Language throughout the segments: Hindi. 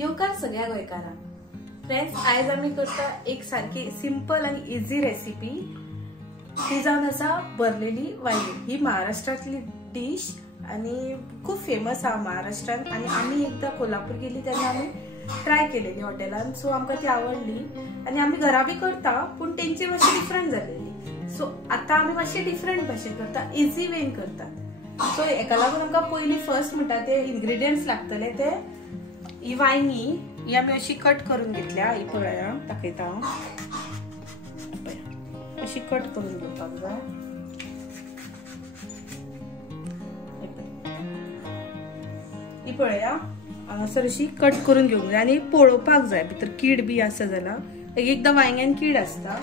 येवकार सगळ्या गोंयकारांक। फ्रेंड्स, आज आमी करता एक सारकी सिंपल आणि इजी रेसिपी। ती जावन आसा भरलेली वांगी। ही महाराष्ट्रातली डिश आणि खूप फेमस हा महाराष्ट्रात। आणि आम्ही एकदा कोल्हापूर गेली तेन्ना आम्ही ट्राय केलेली हॉटेलान, सो आमकां ती आवडली आणि आम्ही घरा बी करता, पण तेंची मातशी डिफरंट जालेली। सो आता आम्ही मातशी डिफरंट भाशेन करता, इजी वेन करतात। सो एका लागून आमकां पयली फर्स्ट म्हणटा ते इन्ग्रेडियंट्स लागतले ते ही वांगी ही आम्ही अशी कट करून घेतल्या। ही पळया दाखयता हांव, अशी कट करून घेवपाक जाय। ही पळया हांगासर अशी कट करून घेवंक जाय आणि पळोवपाक जाय भितर कीड बी आसा जाल्यार। एकदा वांग्यान कीड असता,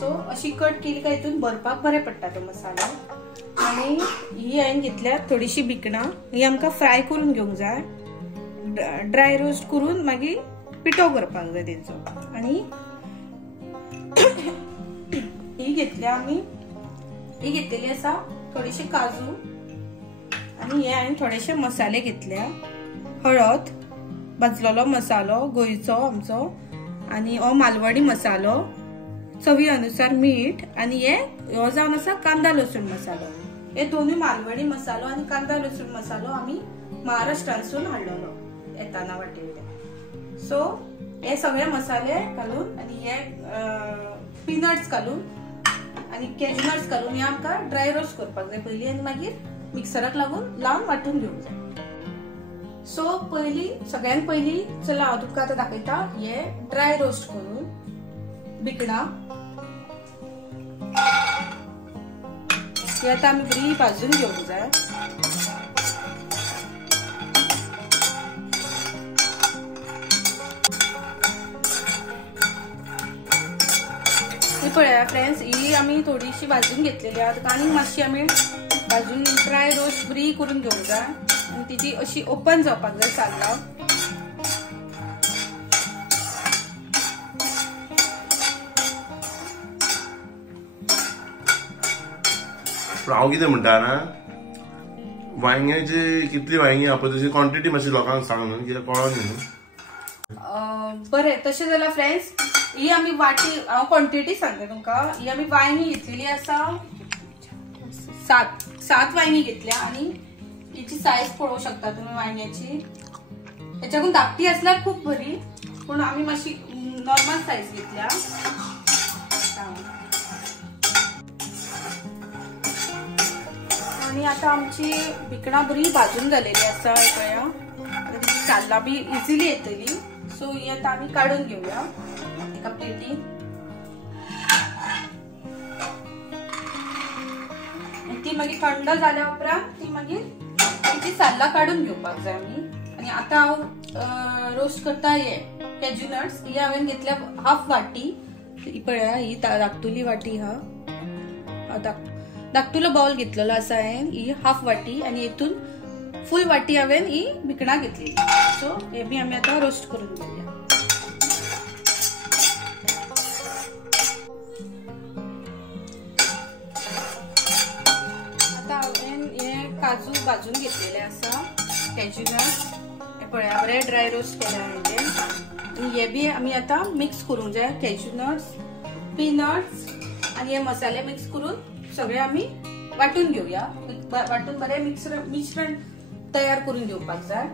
सो अशी कट केली काय हितून भरपाक बरें पडटा तो मसालो। आणि ही हांवें घेतल्या थोडीशी भिकणां, ही आमकां फ्राय करून घेवंक जाय, ड्राय रोस्ट करून मागीर पिठो करपाक जाय तेंचो। आणि ही घेतल्या आमी, ही घेतलेली आसा थोडेशे काजू आणि हे हांवें थोडेशे मसाले घेतल्या। हळद, भाजलेलो मसालो गोंयचो आमचो, आणि हो मालवणी मसालो, चवी अनुसार मीठ, आणि हो जावन आसा कांदा लसूण मसालो। हे दोन्ही मालवणी मसालो आणि कांदा लसूण मसालो आम्ही महाराष्ट्रांसून हाडलेलो येताना वाटेर। सो हे सगळे मसाले घालून आणि हे पीनट्स घालून आणि कॅशनट्स घालून हे आमकां ड्राय रोस्ट करपाक जाय पयली, आणि मागीर मिक्सराक लावून वाटून घेवंक जाय। सो पयली सगळ्यांत पयली चला हांव तुमकां आतां दाखयता हे ड्राय रोस्ट करून भिकणां। हे आता आमी बरी भाजून घेवंक जाय। ही पळया फ्रेंड्स, ही आमी थोडीशी भाजून घेतलेली आहा, आनी मातशी आमी भाजून ड्राय रोस्ट बरी करून घेवंक जाय आणि तिची अशी ओपन जावपाक जाय साल्ला। हांव कितें म्हणटा ना, वांग्याची कितली वांगी आहा पळय तेची क्वॉन्टिटी मातशी लोकांक सांग न्हू, कित्याक कळोन न्हू। बरें, तशें जाल्यार फ्रेंड्स ही आमी वाटी हांव क्वॉन्टिटी सांगता तुमकां। ही आमी वांगी घेतलेली आसा सात वांगी घेतल्या, आणि हिची सायज पळोवंक शकता तुम्ही वांग्याची। हेच्याकून धाकटी आसल्यार खूप बरी, पण आमी मातशी नॉर्मल सायज घेतल्या। आणि आता आमची भिकणां बरी भाजून जालेली आसा पळया, आता तिची साल्ला बी इझिली येतली। सो ही आता आमी काढून घेऊया एका प्लेटीन। ती मागीर थंड जाल्या उपरांत ती मागीर तिची साल्ला काढून घेवपाक जाय आमी। आणि आता हांव रोस्ट करता हे कॅज्यू नट्स। ही हांवें घेतल्या हाफ वाटी। ही पळया ही धाकटुली वाटी हा, धाकटुलो बाउल घेतलेलो आसा हांवें, ही हाफ वाटी, आणि हितून फुल वाटी हांवें ही भिकणां घेतलेली। सो हे बी आमी आता रोस्ट करून घेऊया। आता हांवें हे काजू भाजून घेतलेले आसा, कॅज्यू नट्स हे पळया बरे ड्राय रोस्ट केले हांवें ते। आणि हे बी आमी आता मिक्स करूंक जाय, कॅज्यू नट्स, पीनट्स आणि हे मसाले मिक्स करून सगळे आमी वाटून घेऊया। वाटून बरे मिश्रण तयार करून घेवपाक जाय,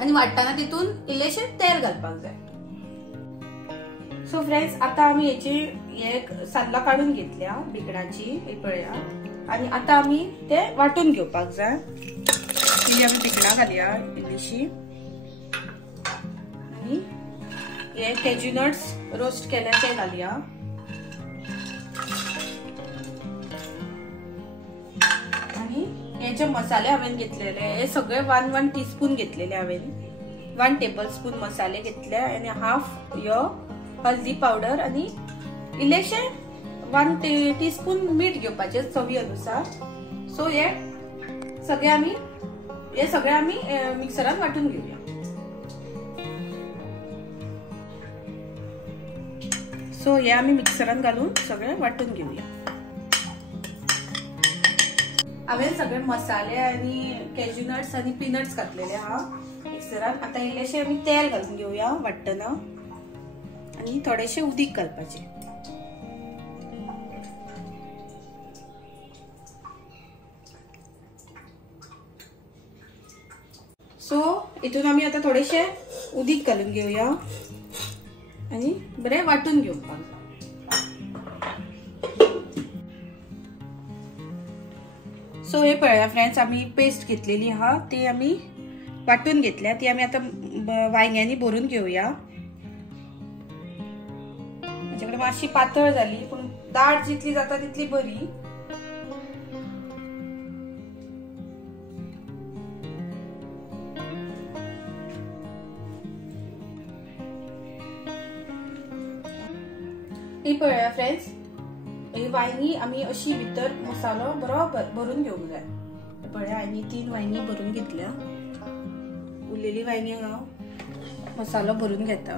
आणि वाटताना तितून इल्लेशे तेल घालपाक जाय। सो फ्रेंड्स, आता आमी याची एक साल्ला काढून घेतल्या भिकणाची, हे पळया, आणि आता आमी ते वाटून घेवपाक जाय। ही आमी भिकणां घालया इल्लीशी, आणि हे कॅज्यू नट्स रोस्ट केले ते घालया। हे जे मसाले हांवें घेतलेले हे सगळे 1 टीस्पून घेतलेले हांवें। 1 टेबलस्पून मसाले घेतले, आणि हाफ यो हल्दी पावडर, आणि इल्लेशे 1 टीस्पून मीठ घेवपाचे चवी अनुसार। सो हे सगळे आमी मिक्सरान वाटून घेऊया। सो हे आमी मिक्सरान घालून सगळे वाटून घेऊया। हांवें सगळे मसाले आणि कॅज्यू नट्स आणि पीनट्स घातलेले हा मिक्सरात. आता इल्लेशे आमी तेल घालून घेवया वाट्टना आणि थोडेशे उदीक घालपाचे. सो इथून आम्ही आता थोडेशे उदीक घालून घेवया आणि बरे वाटून घेवपाक. सो हे पळया फ्रेंड्स, आम्ही पेस्ट घेतलेली हा ती आम्ही वाटून घेतल्या. ती आम्ही आता वांग्यांनी भरून घेऊया. माझ्याकडे मातशी पातळ झाली पण दाट जितली जाता तितली बरी. ही पळया फ्रेंड्स, ही वांगी आम्ही अशी भितर मसालो बरोबर भरून घेऊक जाय. पळया आनी 3 वांगी भरून घेतल्या. उरलेली वांगी हांव मसालो भरून घेता.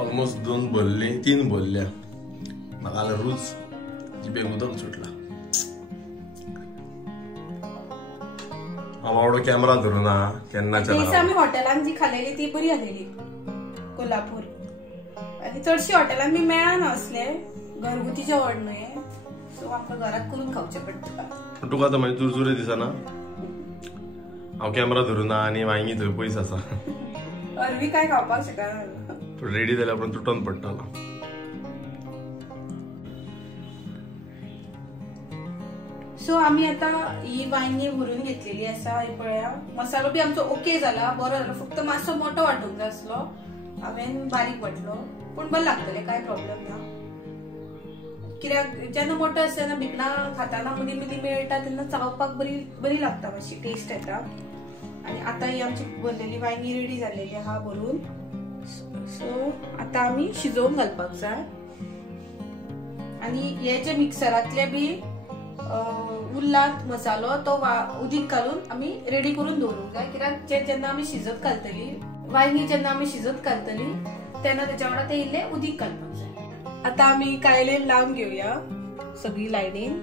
ऑलमोस्ट 2 भरली 3 भरल्या. म्हाका रूच जिबेक उदक सुटला. हांव आवडो कॅमेरा धरून हा केन्नाच्या. आमी हॉटेलांत जी खाल्लेली ती बरी आलेली कोल्हापूर. आणि चडशी हॉटेलांत मी मेळना असले घरगुती जेवण न्हय. सो आमकां घरात करून खावचें पडटा. तुका आतां मागीर चुरचुरे दिसना. हांव कॅमेरा धरून हा आनी वांगी थंय पयस आसा. अरवी काय खावपाक शकना. रेडी जाल्यार पण तुटोन पडटलो. सो आमी आता ही वांगी भरून घेतलेली आसा. ही पळया मसालो बी आमचो ओके जाला, बरो जाला. फक्त मातसो मोठो वाटूंक जाय आसलो, हांवें बारीक वाटलो. पण बरें लागतले, काय प्रॉब्लेम ना. कित्याक जेन्ना मोठो आसता तेन्ना भिकणा खाताना मदीं मदीं मेळटा तेन्ना चावपाक बरी बरी लागता, मातशी टेस्ट येता. आणि आता ही आमची भरलेली वांगी रेडी जाल्लेली आहा भरून. सो आता आमी शिजोवन घालपाक जाय. आणि हे जे मिक्सरांतले बी उरलात मसालो तो उदीक घालून आमी रेडी करून दवरूंक जाय. कित्याक जेन्ना आमी शिजत घालतली वांगी, जेन्ना आमी शिजत घालतली तेन्ना तेच्या वांगडा ते इल्ले उदीक घालपाक जाय. आता आमी कायलेन लावन घेवया सगळी लायनीन.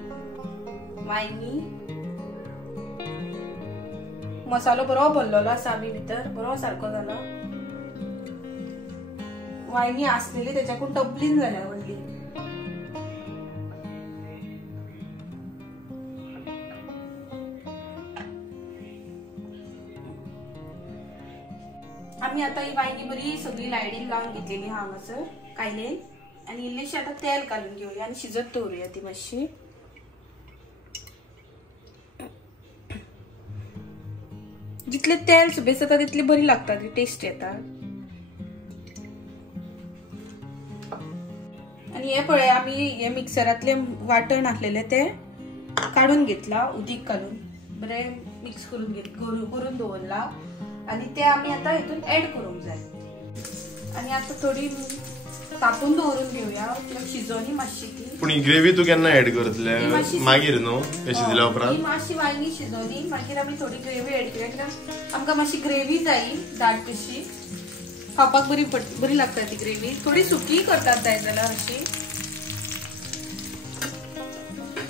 वांगी मसालो बरो भरलेलो आसा आमी भितर, बरो सारको जाला. वांगी आसलेली तेच्याकून टपलीन जाल्या व्हडली. आमी आता ही वांगी बरी सगळी लायनीन लावन घेतलेली हा हांगासर कायलेन. आणि इल्लीशी आता तेल घालून घेवया आणि शिजत दवरूया ती मातशी. जितले तेल सुबेज जाता तितली बरी लागता, ती टेस्ट येता. आणि हे पळय आमी हे मिक्सरातले वाटण आसलेले ते काढून घेतला उदीक घालून बरे मिक्स करून करून दवरला. आणि ते आमी आता हितून ऍड करूंक जाय. आणि आता थोडी तापून दवरून घेवया किंवा शिजोवनी मातशी ती. पण ही ग्रेव्ही तू केन्ना ऍड करतले मागीर न्हू हे शिजल्या उपरांत? मातशी वांगी शिजोवनी मागीर आमी थोडी ग्रेव्ही ऍड केल्या. कित्याक आमकां मातशी ग्रेव्ही जाय दाट कशी, खावपाक बरी लागता ती ग्रेव्ही. थोडी सुकी करतात जाय जाल्यार अशी.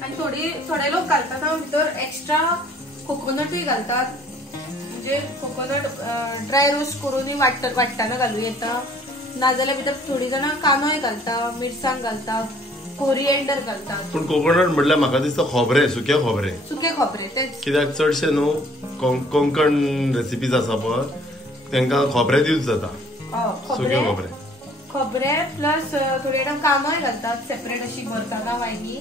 आणि थोडे लोक घालतात भितर एक्स्ट्रा कोकोनटूय घालतात. म्हणजे कोकोनट ड्राय रोस्ट करून वाटताना घालूं येता. नाजाल्यार भितर थोडी जाणां कांदोय घालता, मिरसांग घालता, कोरिएंडर घालतात. पण कोकोनट म्हटल्यार म्हाका दिसता खोबरें, सुके खोबरें तेच. कित्याक चडशे न्हू कोंकण रेसिपीज आसा पळय तांकां खोबरें यूज जाता. सुके खोबरें प्लस थोडे जाणां कांदोय घालतात सेपरेट अशी भरताना वांगी.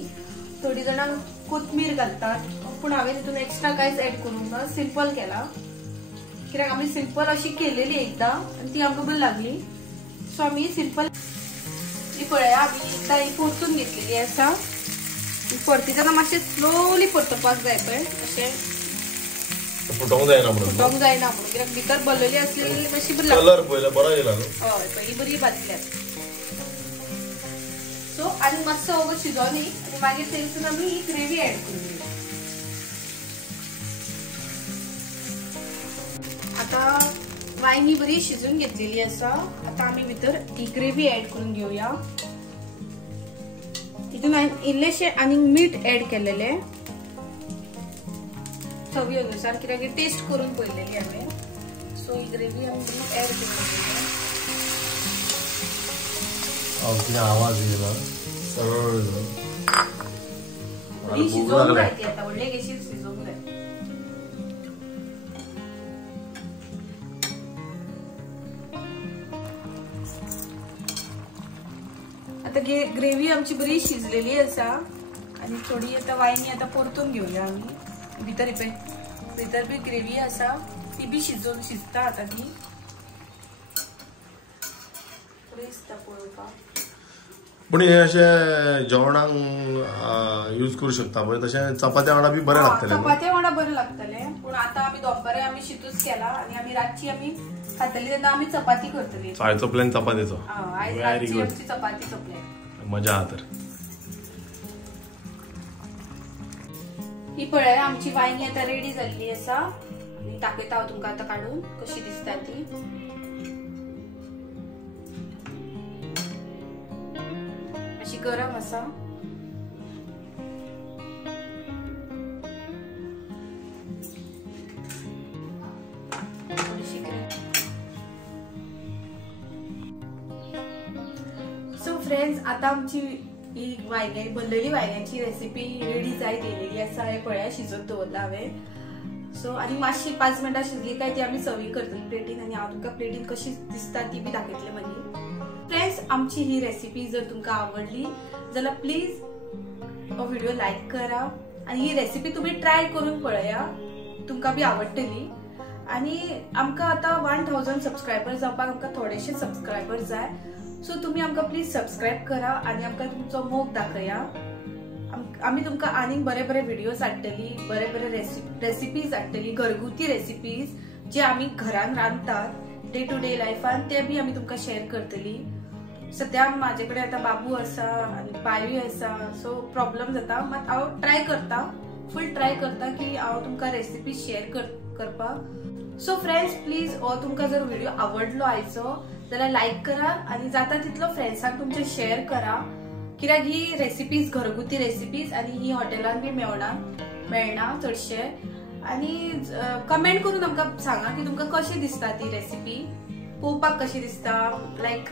थोडी जाणां कोथमीर घालतात. पण हांवें तितून एक्स्ट्रा कांयच ऍड करूंक ना, सिंपल केला. कित्याक आमी सिंपल अशी केलेली एकदा आणि ती आमकां बरी लागली. सो आमी सिंपल ही पळया आमी एकदा ही परतून घेतलेली आसा. परतीतना मातशें स्लोली परतोवपाक जाय पळय, अशें फुटोंक जायना म्हणून. कित्याक भितर भरलेली आसलेली मातशी बरी लागली. कलर पळयला बरो येयला न्हू. हय पळय ही बरी भाजल्या. सो आनी मातसो वगत शिजोवनी आनी मागीर तेतून आमी ही ग्रेव्ही ऍड करून घेवया. आता वांगी बरी शिजून घेतलेली आसा. आता आमी भितर ही ग्रेव्ही ऍड करून घेवया. तितून इल्लेशे आनी मीठ ऍड केलेले. चवी अनुसार कित्याक टेस्ट करून पळयलेली हांवें. सो ही ग्रेवी आमची ऍड केली. आवाज येयला सरळ शिजोवंक जाय ती आतां व्हडले गॅसीर शिजोवंक जाय. आता ग्रेवी आमची बरी शिजलेली आसा आणि थोडी आता वायनी आता परतून घेऊया आम्ही. भितर बी ग्रेवी आसा ती बी शिजता आता ती बरी दिसता पळोवपाक. पण हे अशें जेवणाक यूज करू शकता पळय तशें चपात्या वांगडा बी बरें लागतलें. चपात्या वांगडा बरें लागतलें पण आता आमी दोनपरे आमी शितूच केला आणि आमी रातची आमी खातली तेन्ना आमी चपाती करतली. आयचो प्लॅन चपातीचो. आयज रातची आमची चपातीचो प्लॅन. मजा हा तर. ही पळय आमची वांगी आता रेडी जाल्ली आसा आणि दाखयता हांव तुमकां आता काढून कशी दिसता ती. अशी गरम आसा. सो फ्रेंड्स आता आमची ही भरलेली वांग्याची रेसिपी रेडी जायत येयलेली आसा. हे पळया शिजत दवरला हांवें. सो आनी मातशी 5 मिनटां शिजली काय ती आमी सर्व करतली प्लेटीन आणि हांव तुमकां प्लेटीन कशी दिसता ती बी दाखयतले मागीर. फ्रेंड्स आमची ही रेसिपी जर तुमकां आवडली जाल्यार प्लीज हो व्हिडिओ लायक करा आणि ही रेसिपी तुम्ही ट्राय करून पळया तुमकां बी आवडटली. आणि आमकां आता 1000 सबस्क्रायबर जावपाक आमकां थोडेशे सबस्क्रायबर जाय. सो तुम्ही आमकां प्लीज सबस्क्राईब करा आणि आमकां तुमचो मोग दाखया. आमी तुमकां आनीक बरे बरे व्हिडिओज हाडटली, बरे बरे रेसिपीज हाडटली, घरगुती रेसिपीज जे आमी घरान रांदतात डे टू डे लायफान ते बी आमी तुमकां शेअर करतली. सद्याक म्हाजे कडेन आता बाबू आसा आनी बायूय आसा सो प्रॉब्लेम जाता मात हांव ट्राय करता फुल ट्राय करता की हांव तुमकां रेसिपी शेअर करपाक. सो फ्रेंड्स प्लीज हो तुमकां जर व्हिडिओ आवडलो आयचो जाल्यार लायक करा आणि जाता तितलो फ्रेंड्सांक तुमच्या शेअर करा कित्याक ही रेसिपीज घरगुती रेसिपीज आणि ही हॉटेलान बी मेळना चडशे. आणि कमेंट करून आमकां सांगा की तुमकां कशी दिसता ती रेसिपी पळोवपाक कशी दिसता लायक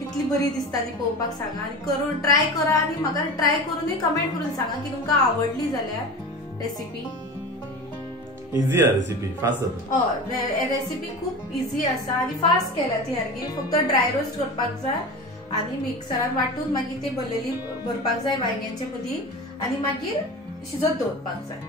कितली बरी दिसता ती पळोवपाक सांगा आणि करून ट्राय करा आणि म्हाका ट्राय करूनय कमेंट करून सांगा की तुमकां आवडली जाल्यार रेसिपी. इजी आहे रेसिपी, फास्ट जाता. रेसिपी खूप इजी आसा आणि फास्ट केल्या ती सारकी. फक्त ड्राय रोस्ट करपाक जाय आणि मिक्सरान वाटून मागीर ते भरलेली भरपाक जाय वांग्यांचे मदीं आणि मागीर शिजत दवरपाक जाय.